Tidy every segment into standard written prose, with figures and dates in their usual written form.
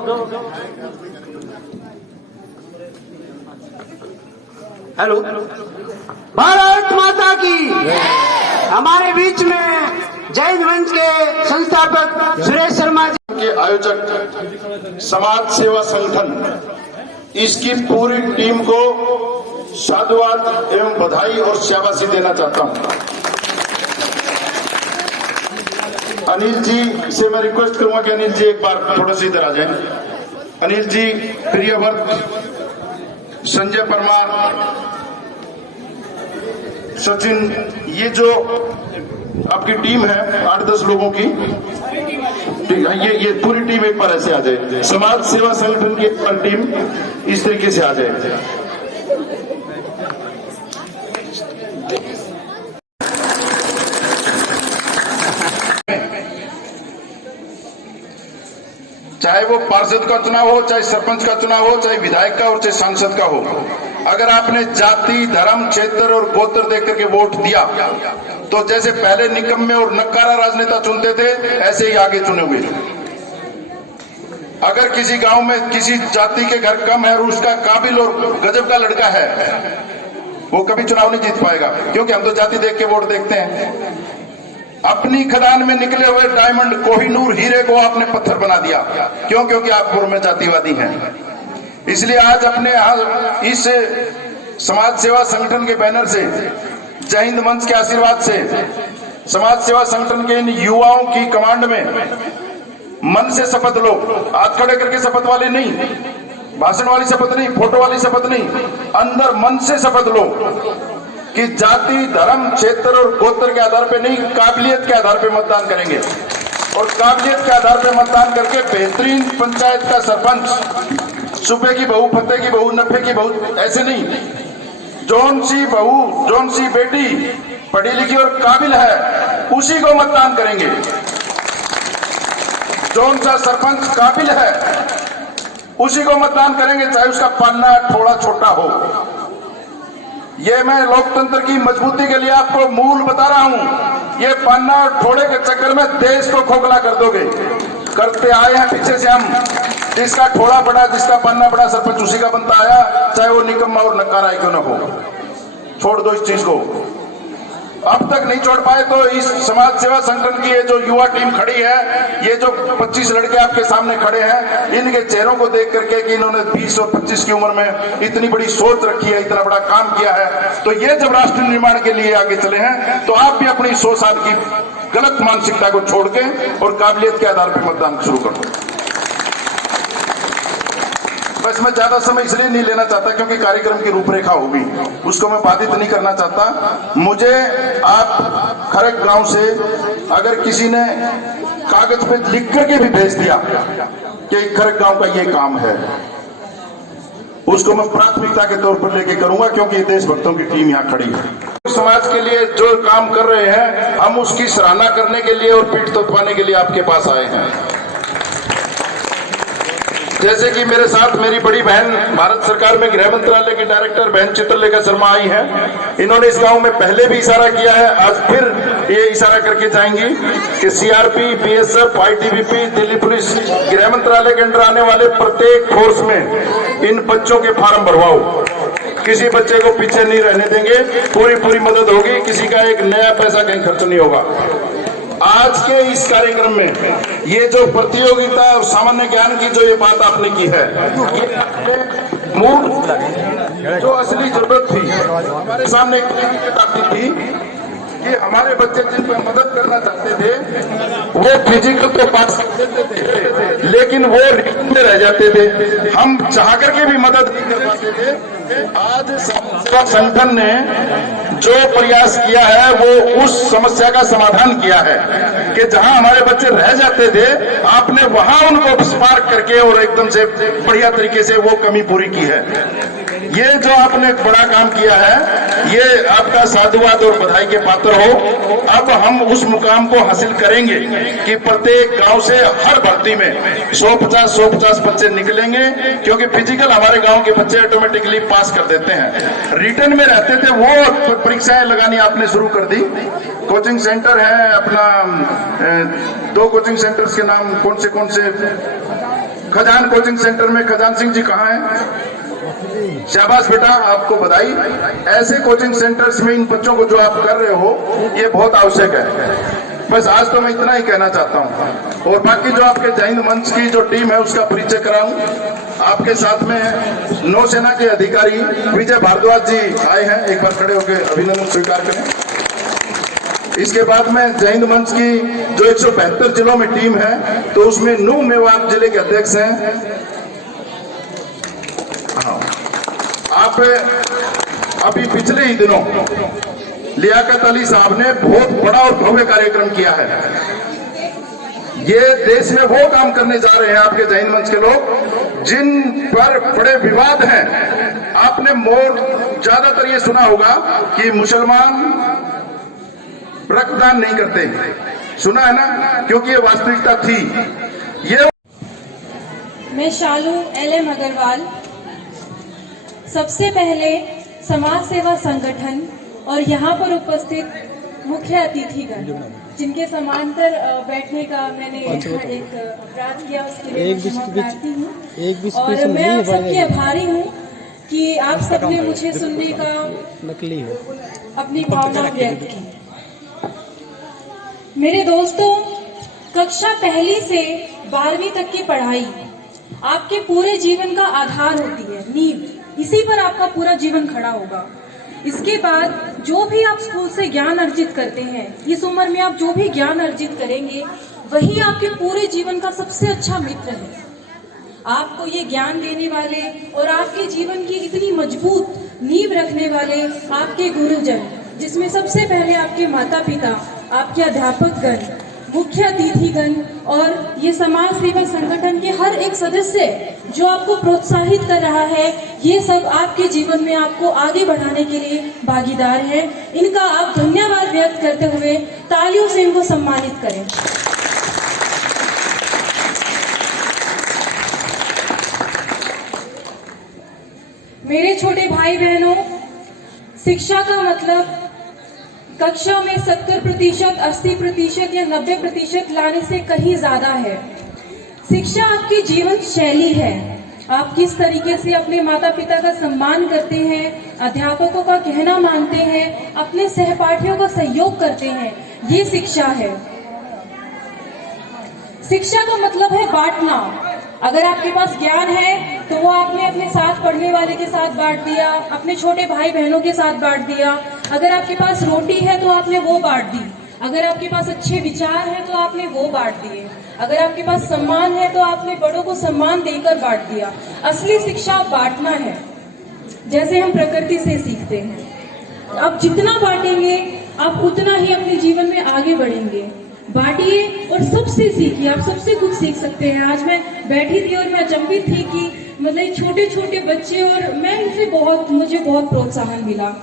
Hello, Bharat माता की। हमारे बीच में जैन मंच के संस्थापक सुरेश शर्मा जी के आयोजक समाज सेवा संगठन, इसकी पूरी टीम को साधुवाद एवं बधाई और शाबाशी देना चाहता हूं। अनिल जी से मैं रिक्वेस्ट करूंगा कि अनिल जी एक बार थोड़ा सा इधर आ जाएं। अनिल जी, प्रियव्रत, संजय परमार, सचिन, ये जो आपकी टीम है 8-10 लोगों की, ये पूरी टीम एक बार ऐसे आ जाए। समाज सेवा संगठन की एक बार टीम इस तरीके से आ जाए। चाहे वो पार्षद का चुनाव हो, चाहे सरपंच का चुनाव हो, चाहे विधायक का हो, चाहे सांसद का हो, अगर आपने जाति, धर्म, क्षेत्र और गोत्र देख करके वोट दिया तो जैसे पहले निकम्मे और नकारा राजनेता चुनते थे, ऐसे ही आगे चुनोगे। अगर किसी गांव में किसी जाति के घर कम है और उसका काबिल और गजब का लड़का है, वो कभी चुनाव नहीं जीत पाएगा, क्योंकि हम तो जाति देख के वोट देखते हैं। अपनी खदान में निकले हुए डायमंड, कोहिनूर हीरे को आपने पत्थर बना दिया। क्यों? क्योंकि आप पूर्व में जातिवादी हैं। इसलिए आज अपने इस समाज सेवा संगठन के बैनर से, जय हिंद मंच के आशीर्वाद से, समाज सेवा संगठन के इन युवाओं की कमांड में मन से शपथ लो। हाथ खड़े करके शपथ वाली नहीं, भाषण वाली शपथ नहीं, फोटो वाली शपथ नहीं, अंदर मन से शपथ लो कि जाति, धर्म, क्षेत्र और गोत्र के आधार पे नहीं, काबिलियत के आधार पे मतदान करेंगे। और काबिलियत के आधार पे मतदान करके बेहतरीन पंचायत का सरपंच, सूबे की बहू, फतेह की बहू, नफे की बहू, ऐसे नहीं, जौन सी बहू, जौन सी बेटी पढ़ी लिखी और काबिल है, उसी को मतदान करेंगे। जौन सा सरपंच काबिल है, उसी को मतदान करेंगे, चाहे उसका पन्ना थोड़ा छोटा हो। ये मैं लोकतंत्र की मजबूती के लिए आपको मूल बता रहा हूं। ये पन्ना और ठोड़े के चक्कर में देश को खोखला कर दोगे। करते आए हैं पीछे से हम, जिसका ठोड़ा बड़ा, जिसका पन्ना बड़ा, सरपंच उसी का बनता आया, चाहे वो निकम्मा और नकारा क्यों न हो। छोड़ दो इस चीज को। अब तक नहीं छोड़ पाए तो इस समाज सेवा संगठन की ये जो युवा टीम खड़ी है, ये जो 25 लड़के आपके सामने खड़े हैं, इनके चेहरों को देख करके कि इन्होंने 20 और 25 की उम्र में इतनी बड़ी सोच रखी है, इतना बड़ा काम किया है, तो ये जब राष्ट्र निर्माण के लिए आगे चले हैं, तो आप भी अपनी 100 साल की गलत मानसिकता को छोड़ के और काबिलियत के आधार पर मतदान शुरू कर दो। बस मैं ज्यादा समय इसलिए नहीं लेना चाहता क्योंकि कार्यक्रम की रूपरेखा होगी, उसको मैं बाधित नहीं करना चाहता। मुझे आप खरक गांव से अगर किसी ने कागज पे लिख करके भी भेज दिया कि खरक गांव का ये काम है, उसको मैं प्राथमिकता के तौर पर लेके करूंगा, क्योंकि ये देशभक्तों की टीम यहाँ खड़ी है। समाज के लिए जो काम कर रहे हैं, हम उसकी सराहना करने के लिए और पीठ थपथपाने के लिए आपके पास आए हैं। जैसे कि मेरे साथ मेरी बड़ी बहन भारत सरकार में गृह मंत्रालय की डायरेक्टर बहन चित्रलेखा शर्मा आई हैं। इन्होंने इस गांव में पहले भी इशारा किया है, आज फिर ये इशारा करके जाएंगी कि CRP, BSF, ITBP, Delhi police, गृह मंत्रालय के अंडर आने वाले प्रत्येक फोर्स में इन बच्चों के फार्म भरवाओ। किसी बच्चे को पीछे नहीं रहने देंगे, पूरी मदद होगी, किसी का एक नया पैसा कहीं खर्च नहीं होगा। आज के इस कार्यक्रम में ये जो प्रतियोगिता और सामान्य ज्ञान की जो ये बात आपने की है, ये मूल जो असली जरूरत थी हमारे सामने आती थी कि हमारे बच्चे जिनको मदद करना चाहते थे वो फिजिकल तो पास करते थे, लेकिन वो रिटर्न में रह जाते थे। हम चाह करके भी मदद नहीं कर पाते थे। आज सेवा संगठन ने जो प्रयास किया है वो उस समस्या का समाधान किया है कि जहां हमारे बच्चे रह जाते थे, आपने वहां उनको स्पार्क करके और एकदम से बढ़िया तरीके से वो कमी पूरी की है। ये जो आपने एक बड़ा काम किया है, ये आपका साधुवाद और बधाई के पात्र हो। अब हम उस मुकाम को हासिल करेंगे कि प्रत्येक गांव से हर भर्ती में 150 बच्चे निकलेंगे, क्योंकि फिजिकल हमारे गांव के बच्चे ऑटोमेटिकली पास कर देते हैं। रिटर्न में रहते थे, वो परीक्षाएं लगानी आपने शुरू कर दी। कोचिंग सेंटर है अपना, 2 कोचिंग सेंटर्स के नाम कौन से खजान कोचिंग सेंटर में। खजान सिंह जी कहाँ हैं? शाबाश बेटा, आपको बधाई। ऐसे कोचिंग सेंटर्स में इन बच्चों को जो आप कर रहे हो ये बहुत आवश्यक है। बस आज तो मैं इतना ही कहना चाहता हूँ। और बाकी जो आपके जय हिंद मंच की जो टीम है उसका परिचय कराऊं। आपके साथ में नौसेना के अधिकारी विजय भारद्वाज जी आए हैं, एक बार खड़े होकर अभिनंदन स्वीकार करें। इसके बाद में जय हिंद मंच की जो 172 जिलों में टीम है तो उसमें नूह मेवात जिले के अध्यक्ष हैं। आप अभी पिछले ही दिनों लियाकत अली साहब ने बहुत बड़ा और भव्य कार्यक्रम किया है। ये देश में वो काम करने जा रहे हैं आपके जय हिंद मंच के लोग जिन पर बड़े विवाद हैं। आपने ज्यादातर ये सुना होगा कि मुसलमान रक्तदान नहीं करते, सुना है ना, क्योंकि ये वास्तविकता थी। ये मैं शालू LM अग्रवाल सबसे पहले समाज सेवा संगठन और यहाँ पर उपस्थित मुख्य अतिथिगण जिनके समांतर बैठने का मैंने एक अपराध किया उसके लिए क्षमा प्रार्थी हूँ। और मैं आप सबकी आभारी हूँ कि आप सबने मुझे सुनने का अपनी भावना व्यक्त की। मेरे दोस्तों, कक्षा पहली से 12वीं तक की पढ़ाई आपके पूरे जीवन का आधार होती है, नींव। इसी पर आपका पूरा जीवन खड़ा होगा। इसके बाद जो भी आप स्कूल से ज्ञान अर्जित करते हैं, इस उम्र में आप जो भी ज्ञान अर्जित करेंगे वही आपके पूरे जीवन का सबसे अच्छा मित्र है। आपको ये ज्ञान देने वाले और आपके जीवन की इतनी मजबूत नींव रखने वाले आपके गुरुजन, जिसमें सबसे पहले आपके माता पिता, आपके अध्यापकगण, मुख्य अतिथिगण और ये समाज सेवा संगठन के हर एक सदस्य जो आपको प्रोत्साहित कर रहा है, ये सब आपके जीवन में आपको आगे बढ़ाने के लिए भागीदार हैं। इनका आप धन्यवाद व्यक्त करते हुए तालियों से इनको सम्मानित करें। मेरे छोटे भाई बहनों, शिक्षा का मतलब कक्षा में 70%, 80% या 90% लाने से कहीं ज्यादा है। शिक्षा आपकी जीवन शैली है। आप किस तरीके से अपने माता पिता का सम्मान करते हैं, अध्यापकों का कहना मानते हैं, अपने सहपाठियों का सहयोग करते हैं, ये शिक्षा है। शिक्षा का मतलब है बांटना। अगर आपके पास ज्ञान है तो वो आपने अपने साथ पढ़ने वाले के साथ बांट दिया, अपने छोटे भाई बहनों के साथ बांट दिया। अगर आपके पास रोटी है तो आपने वो बांट दी। अगर आपके पास अच्छे विचार है तो आपने वो बांट दिए। अगर आपके पास सम्मान है तो आपने बड़ों को सम्मान देकर बांट दिया। असली शिक्षा बांटना है, जैसे हम प्रकृति से सीखते हैं। आप जितना बांटेंगे आप उतना ही अपने जीवन में आगे बढ़ेंगे। बांटिए और सबसे सीखिए, आप सबसे कुछ सीख सकते हैं। आज मैं बैठी थी और मैं अचंभित थी कि मतलब छोटे छोटे बच्चे, और मैं इनसे मुझे बहुत प्रोत्साहन मिला।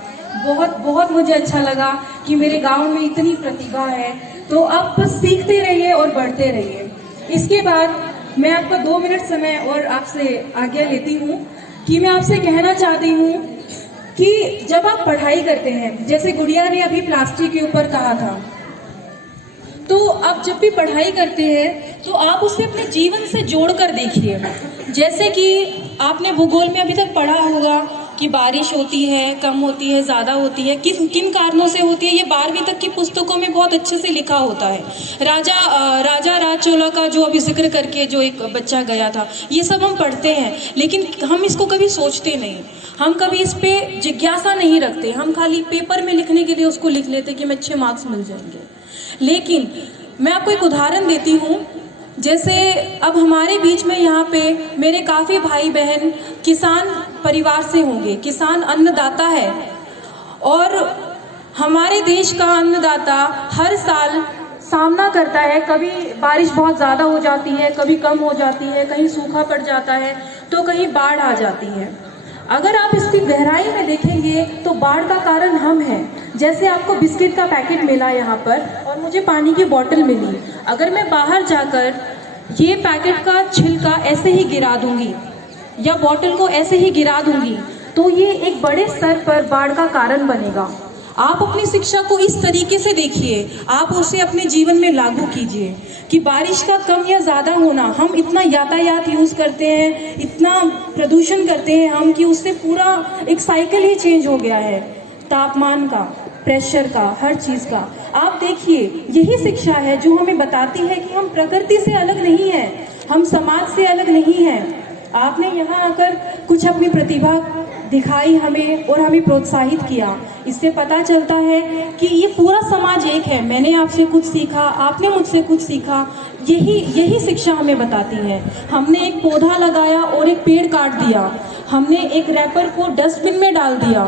बहुत मुझे अच्छा लगा कि मेरे गांव में इतनी प्रतिभा है। तो आप बस सीखते रहिए और बढ़ते रहिए। इसके बाद मैं आपका 2 मिनट समय और आपसे आज्ञा लेती हूँ कि मैं आपसे कहना चाहती हूँ कि जब आप पढ़ाई करते हैं, जैसे गुड़िया ने अभी प्लास्टिक के ऊपर कहा था, तो आप जब भी पढ़ाई करते हैं तो आप उसे अपने जीवन से जोड़कर देखिए। जैसे कि आपने भूगोल में अभी तक पढ़ा होगा कि बारिश होती है, कम होती है, ज़्यादा होती है, किन कारणों से होती है, ये 12वीं तक की पुस्तकों में बहुत अच्छे से लिखा होता है। राजा राज चोला का जो अभी जिक्र करके जो एक बच्चा गया था, ये सब हम पढ़ते हैं, लेकिन हम इसको कभी सोचते नहीं। हम कभी इस पे जिज्ञासा नहीं रखते। हम खाली पेपर में लिखने के लिए उसको लिख लेते कि हमें अच्छे मार्क्स मिल जाएंगे। लेकिन मैं आपको एक उदाहरण देती हूँ। जैसे अब हमारे बीच में यहाँ पे मेरे काफ़ी भाई बहन किसान परिवार से होंगे। किसान अन्नदाता है और हमारे देश का अन्नदाता हर साल सामना करता है। कभी बारिश बहुत ज़्यादा हो जाती है, कभी कम हो जाती है, कहीं सूखा पड़ जाता है तो कहीं बाढ़ आ जाती है। अगर आप इसकी गहराई में देखेंगे तो बाढ़ का कारण हम हैं। जैसे आपको बिस्किट का पैकेट मिला यहाँ पर और मुझे पानी की बोतल मिली, अगर मैं बाहर जाकर ये पैकेट का छिलका ऐसे ही गिरा दूंगी या बोतल को ऐसे ही गिरा दूंगी तो ये एक बड़े स्तर पर बाढ़ का कारण बनेगा। आप अपनी शिक्षा को इस तरीके से देखिए, आप उसे अपने जीवन में लागू कीजिए कि बारिश का कम या ज़्यादा होना, हम इतना यातायात यूज़ करते हैं, इतना प्रदूषण करते हैं हम कि उससे पूरा एक साइकिल ही चेंज हो गया है, तापमान का, प्रेशर का, हर चीज़ का। आप देखिए, यही शिक्षा है जो हमें बताती है कि हम प्रकृति से अलग नहीं हैं, हम समाज से अलग नहीं हैं। आपने यहाँ आकर कुछ अपनी प्रतिभा दिखाई हमें और हमें प्रोत्साहित किया। इससे पता चलता है कि ये पूरा समाज एक है। मैंने आपसे कुछ सीखा, आपने मुझसे कुछ सीखा, यही शिक्षा हमें बताती है। हमने एक पौधा लगाया और एक पेड़ काट दिया, हमने एक रैपर को डस्टबिन में डाल दिया,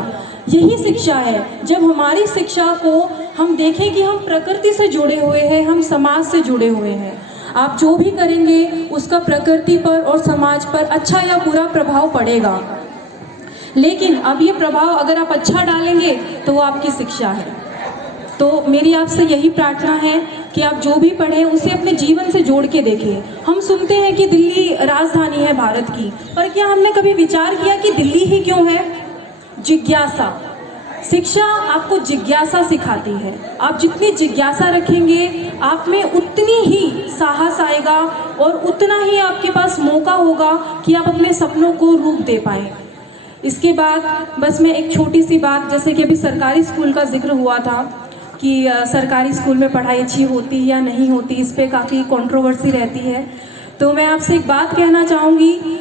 यही शिक्षा है। जब हमारी शिक्षा को हम देखें कि हम प्रकृति से जुड़े हुए हैं, हम समाज से जुड़े हुए हैं, आप जो भी करेंगे उसका प्रकृति पर और समाज पर अच्छा या बुरा प्रभाव पड़ेगा। लेकिन अब ये प्रभाव अगर आप अच्छा डालेंगे तो वो आपकी शिक्षा है। तो मेरी आपसे यही प्रार्थना है कि आप जो भी पढ़ें उसे अपने जीवन से जोड़ के देखें। हम सुनते हैं कि दिल्ली राजधानी है भारत की, पर क्या हमने कभी विचार किया कि दिल्ली ही क्यों है? जिज्ञासा, शिक्षा आपको जिज्ञासा सिखाती है। आप जितनी जिज्ञासा रखेंगे आप में उतनी ही साहस आएगा और उतना ही आपके पास मौका होगा कि आप अपने सपनों को रूप दे पाएं। इसके बाद बस मैं एक छोटी सी बात, जैसे कि अभी सरकारी स्कूल का जिक्र हुआ था कि सरकारी स्कूल में पढ़ाई अच्छी होती है या नहीं होती, इस पे काफ़ी कंट्रोवर्सी रहती है। तो मैं आपसे एक बात कहना चाहूँगी,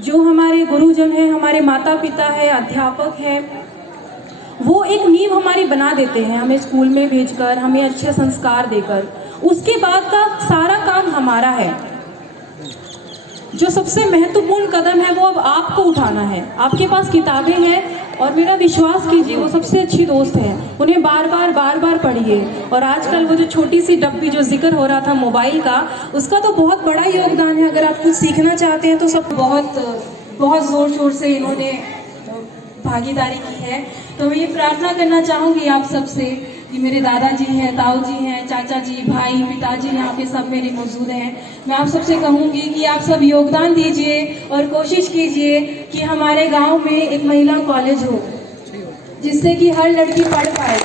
जो हमारे गुरुजन हैं, हमारे माता पिता हैं, अध्यापक हैं, वो एक नींव हमारी बना देते हैं हमें स्कूल में भेजकर, हमें अच्छे संस्कार देकर। उसके बाद का सारा काम हमारा है। जो सबसे महत्वपूर्ण कदम है वो अब आपको उठाना है। आपके पास किताबें हैं और मेरा विश्वास कीजिए वो सबसे अच्छी दोस्त है, उन्हें बार बार पढ़िए। और आजकल वो जो छोटी सी डब्बी जो जिक्र हो रहा था मोबाइल का, उसका तो बहुत बड़ा योगदान है। अगर आप कुछ सीखना चाहते हैं तो सब बहुत ज़ोर शोर से इन्होंने भागीदारी की है। तो मैं ये प्रार्थना करना चाहूँगी आप सबसे कि मेरे दादाजी हैं, ताऊ जी हैं, चाचा जी, भाई, पिताजी यहाँ पे सब मेरे मौजूद हैं। मैं आप सबसे कहूँगी कि आप सब योगदान दीजिए और कोशिश कीजिए कि हमारे गांव में एक महिला कॉलेज हो जिससे कि हर लड़की पढ़ पाए।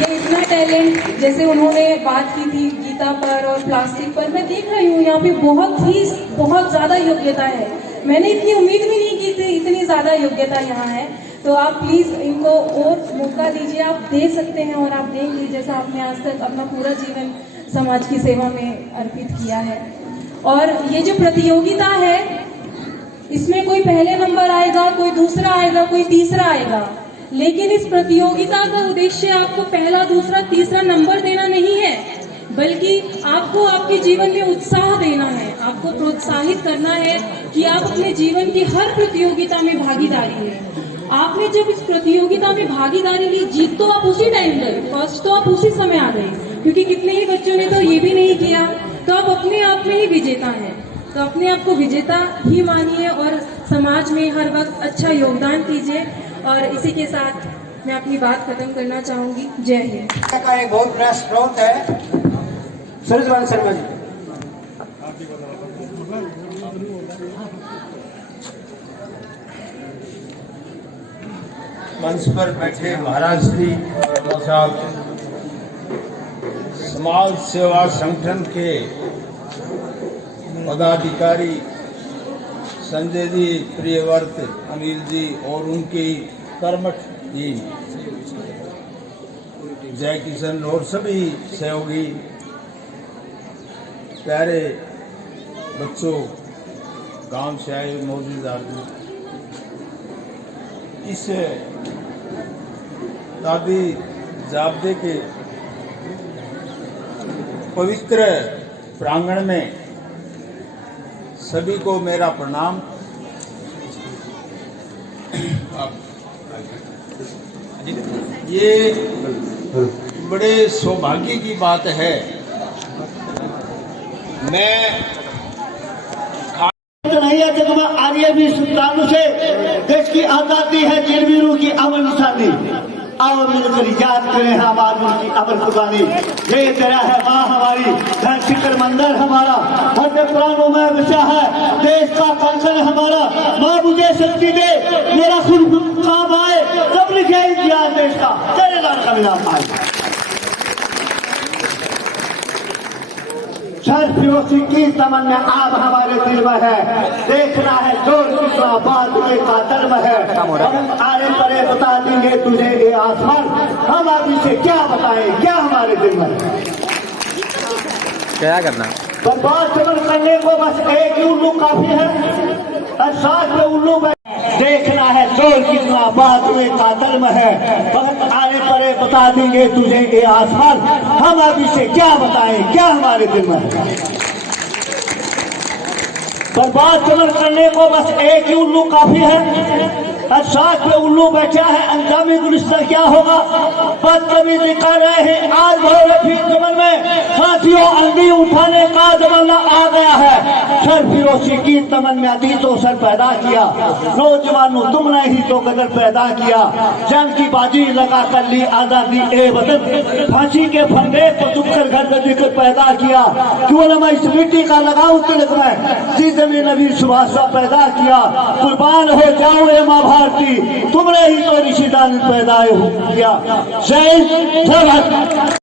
ये इतना टैलेंट, जैसे उन्होंने बात की थी गीता पर और प्लास्टिक पर, मैं देख रही हूँ यहाँ पे बहुत ज़्यादा योग्यता है। मैंने इतनी उम्मीद भी नहीं की थी, इतनी ज़्यादा योग्यता यहाँ है। तो आप प्लीज़ इनको और मौका दीजिए, आप दे सकते हैं और आप देंगे, जैसा आपने आज तक अपना पूरा जीवन समाज की सेवा में अर्पित किया है। और ये जो प्रतियोगिता है, इसमें कोई पहले नंबर आएगा, कोई दूसरा आएगा, कोई तीसरा आएगा, लेकिन इस प्रतियोगिता का उद्देश्य आपको पहला, दूसरा, तीसरा नंबर देना नहीं है, बल्कि आपको आपके जीवन में उत्साह देना है, आपको प्रोत्साहित करना है कि आप अपने जीवन की हर प्रतियोगिता में भागीदारी लें। आपने जब इस प्रतियोगिता में भागीदारी ली, जीत तो आप उसी टाइम गए, फर्स्ट तो आप उसी समय आ गए, क्योंकि कितने ही बच्चों ने तो ये भी नहीं किया। तो आप अपने आप में ही विजेता हैं, तो अपने आप को विजेता ही मानिए और समाज में हर वक्त अच्छा योगदान कीजिए। और इसी के साथ मैं अपनी बात खत्म करना चाहूँगी। जय हिंद। का एक बहुत बड़ा स्रोत है सूरजवान शर्मा जी। मंच पर बैठे महाराज श्री साहब, समाज सेवा संगठन के पदाधिकारी संजय जी, प्रियव्रत, अनिल जी और उनकी कर्मठ टीम, जय किशन और सभी सहयोगी, प्यारे बच्चों, गांव से आए मौजूद आदमी, इस दादी जाबदे के पवित्र प्रांगण में सभी को मेरा प्रणाम। ये बड़े सौभाग्य की बात है। मैं कन्हैया जगमा आर्य भी सुल्तानों से देश की आजादी है वीरों की अमर निशानी। आओ मिलकर याद करें हमारी उनकी अमर कुर्बानी। ये तेरा है माँ हमारी, धन शिखर मंदिर हमारा, हर प्राणों में बचा है देश का कंकड़ हमारा, माँ मुझे शक्ति दे, मेरा खुद काम आए, जब लिखे इतिहास देश का, तेरे लाल का मिलाप आए। सर फिरोजी की तमन्ना आज हमारे दिल में है, देखना है जोर कितना बादुए का दर्द है, हम आरे परे बता देंगे तुझे ये आसमान, हम अभी से क्या बताएं क्या हमारे दिल में है। क्या करना बर्बाद चमन करने को बस एक ही उल्लू काफी है, और साथ में उल्लू में देखना है जोर कितना बहादुर का दर्द है, वक्त आने परे बता देंगे तुझे ये आसमान, हम अभी से क्या बताएं क्या हमारे दिल में है। बर्बाद चमन करने को बस एक ही उल्लू काफी है, और साथ में उल्लू बैठा है, अंजामी गुलिस्तान क्या होगा, बदतमीजी कर रहे हैं आज भोरे फिर जमन में, साथियों अंधी उठाने का जमाना आ गया है। सर फिरोजी की तमन्ना दी तो सर पैदा किया, नौजवानों तुमने ही तो कदर पैदा किया, जंग की बाजी लगा कर ली आजादी ए वतन, फांसी के फंदे को चुपकर घर में देकर पैदा किया, क्यों न मैं इस मिट्टी का लगाऊं तिलक में, जी जमीन नबी सुभाष पैदा किया, कुर्बान हो जाओ ए माँ भारती, तुमने ही तो ऋषिदान पैदा किया। जय हिंद, जय भारत।